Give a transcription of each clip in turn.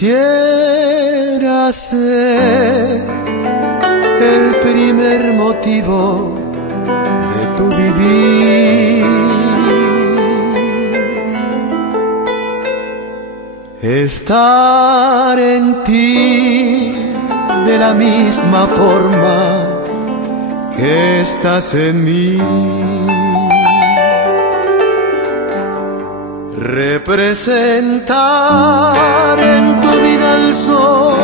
Quisiera ser el primer motivo de tu vivir, estar en ti de la misma forma que estás en mí, representar en tu vida el sol,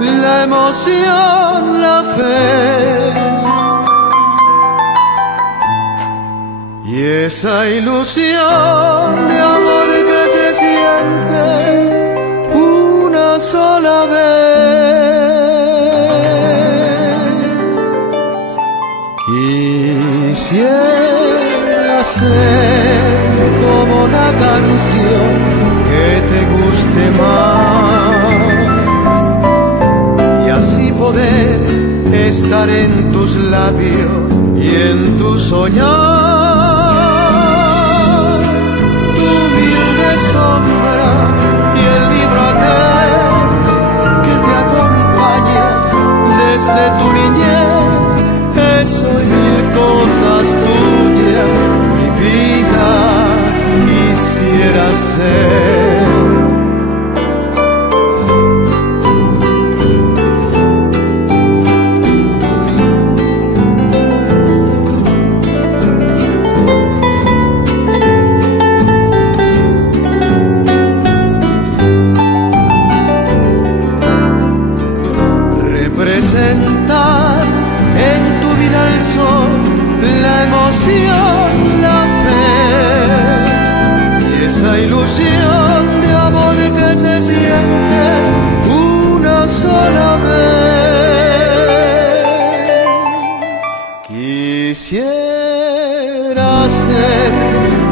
la emoción, la fe y esa ilusión de amor que se siente una sola vez. Quisiera ser como la canción que te guste más y así poder estar en tus labios y en tu soñar, tu humilde sombra y el libro aquel que te acompaña desde tu niñez. Eso y mil cosas tuyas, mi vida, quisiera ser. Representar en tu vida el sol, la emoción, la fe y esa ilusión de amor que se siente una sola vez. Quisiera ser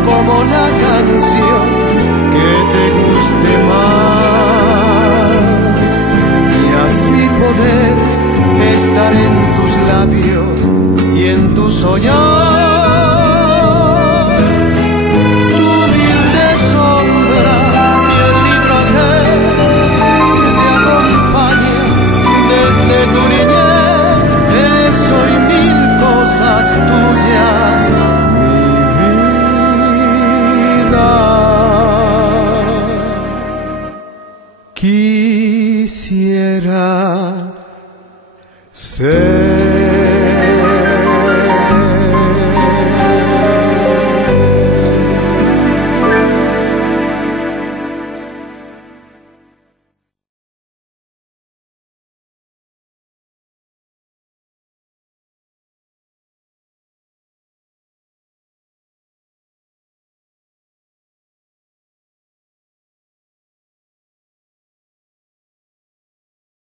como la canción que te guste más y así poder estar en tus labios y en tu soñar.